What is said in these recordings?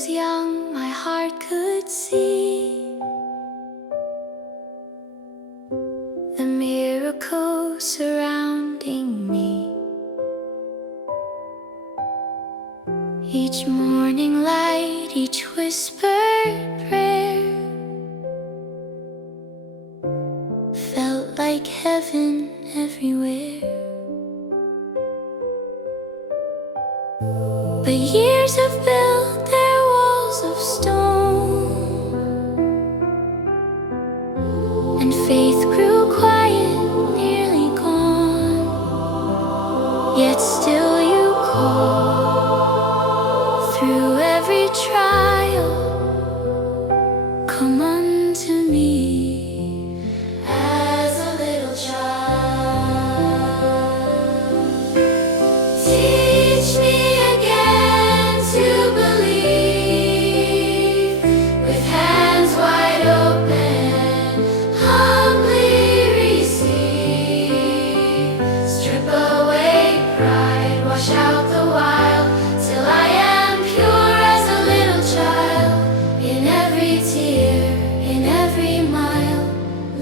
was young, my heart could see the miracles surrounding me. Each morning light, each whispered prayer felt like heaven everywhere. But years have built their walls of stone, and faith grew quiet, nearly gone. Yet still you call through every trial, come unto me as a little child. Teach me to believe, with hands wide open, humbly receive. Strip away pride, wash out the wild, till I am pure as a little child. In every tear, in every mile,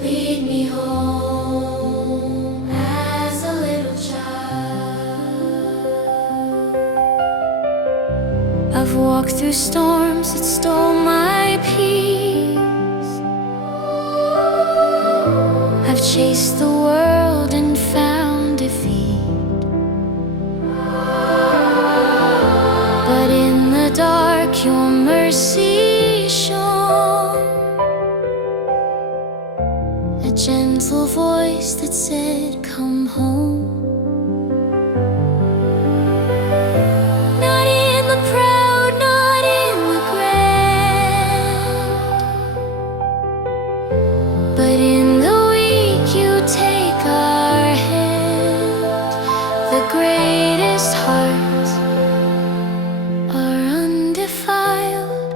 lead me home as a little child. I've walked through storms that stole my peace. I've chased the world and found defeat. But in the dark, your mercy shone, a gentle voice that said, come home. But in the weak you take our hand. The greatest hearts are undefiled.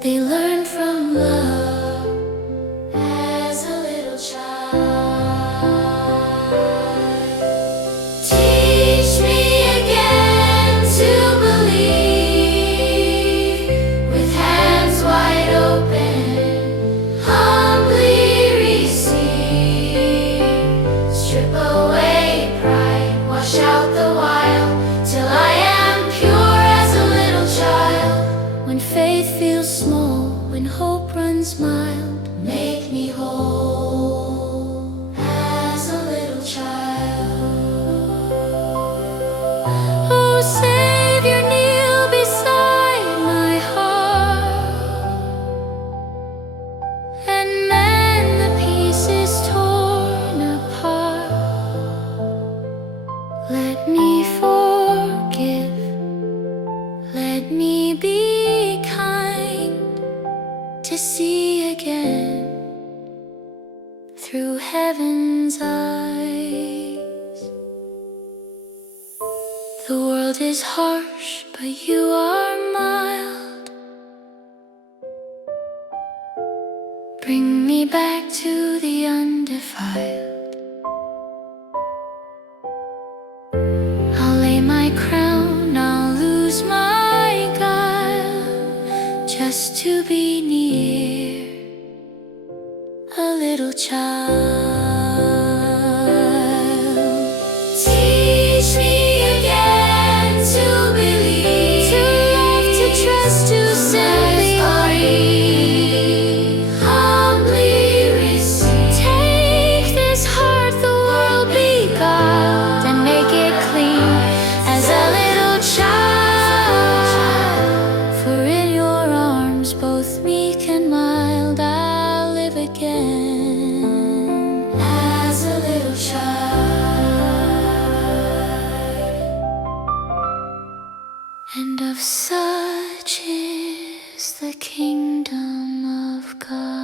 They learn from love as a little child. Teach me again to believe, with hands wide open, wash out the wild, till I am pure as a little child. When faith feels small, when hope runs mild, make me whole as a little child. Oh, Savior, kneel beside my heart and mend the pieces torn apart. Let me forgive, let me be kind, to see again through heaven's eyes. The world is harsh, but you are mild. Bring me back to the undefiled. My crown, I'll lose my guile, just to be near a little child. Teach me again to believe, to love, to trust, to simply breathe, humbly receive. Take this heart the world beguiled, and make it clean as a little child. For in your arms, both meek and mild, I'll live again as a little child. And of such is the kingdom of God.